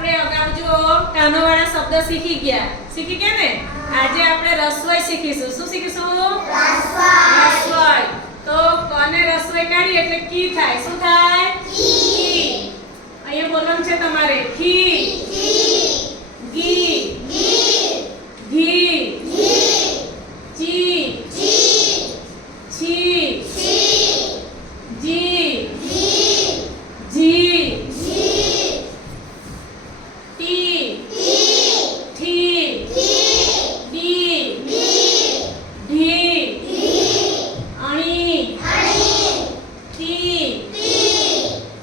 આપણે અગાઉ જો કાનોવાળા શબ્દ શીખી ગયા ને? આજે આપણે રસોઈ શીખીશું. શું શીખીશું? રસોઈ. તો કને રસોઈ કાઢી એટલે કી થાય. શું થાય? કી. અહીંયા બોલવાનું છે તમારે. ખી, ગી, ઘી, ચી, છી, જી, જી, ટી, ઠી, ડી, ઢી, અણી, તી,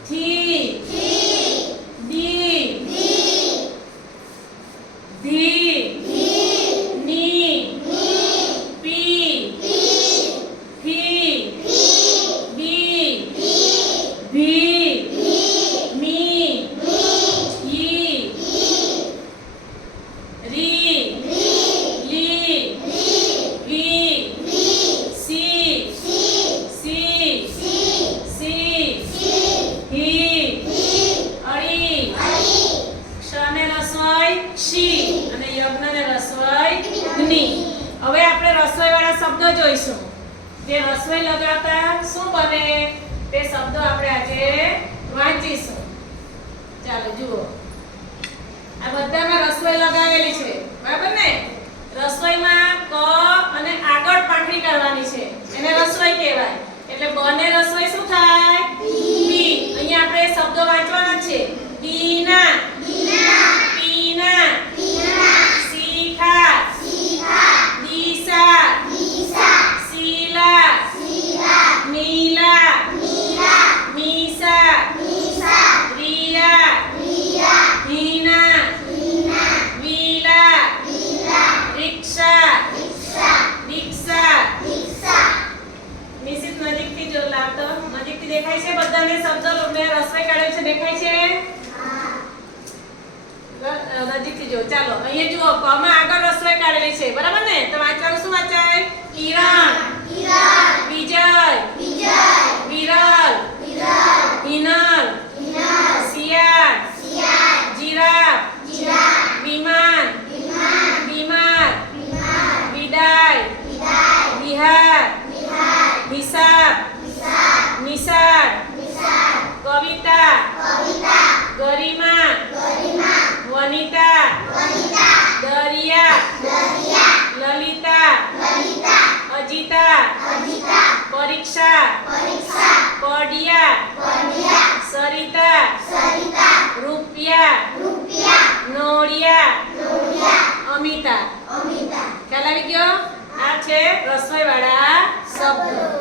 થી, દી, ધી, ની, પી, ફી, બી, ભી, મી, ઈ, રી, લી, વી, સી, સી, હી, અળી, ક્ષને રસોઈ શી અને યજ્ઞને રસોઈ જ્ઞ. હવે આપણે રસોઈવાળા શબ્દો જોઈશું. જે રસોઈ લગાવતા શું બને તે શબ્દો આપણે આજે વાંચીશું. ચાલો જુઓ. આ બધામાં રસોઈ લગાવેલી છે, બરાબર ને? રસોઈમાં ક અને આગળ પાંખડી કરવાની છે, એને રસોઈ કહેવાય. એટલે બને રસોઈ શું થાય? બી. અહીંયા આપણે શબ્દો વાંચવાના છે. બીના, પીના, શીખા, દિશા, શીલા, નીલા, મીસા, રિયા, હીના, વીલા, રિક્ષા, દીક્ષા. નિશિત નજીકથી જો લાવતો. નજીકથી દેખાય છે બધાને શબ્દો ને રસોઈ કાઢે છે? દેખાય છે? નજીકથી જો. ચાલો અહીંયા જુઓ. કમાં આગળ રસોઈ કાઢેલી છે, બરાબર ને? તો વાંચવાનું શું વાંચાય? કિરણ, વિજય, વિરલ, હિનલ, શિયાળ, જીરાફ, વિમાન, બીમાર, વિદાય, વિહાર, હિસાબ, નિશાળ, કવિતા, ગરિમા, વનિતા, દરિયા, લલિતા, અજિતા, પરીક્ષા, પડિયા, સરિતા, રૂપિયા, નોળિયા, અમિતા. ખ્યાલ આવી ગયો? આ છે રસોઈ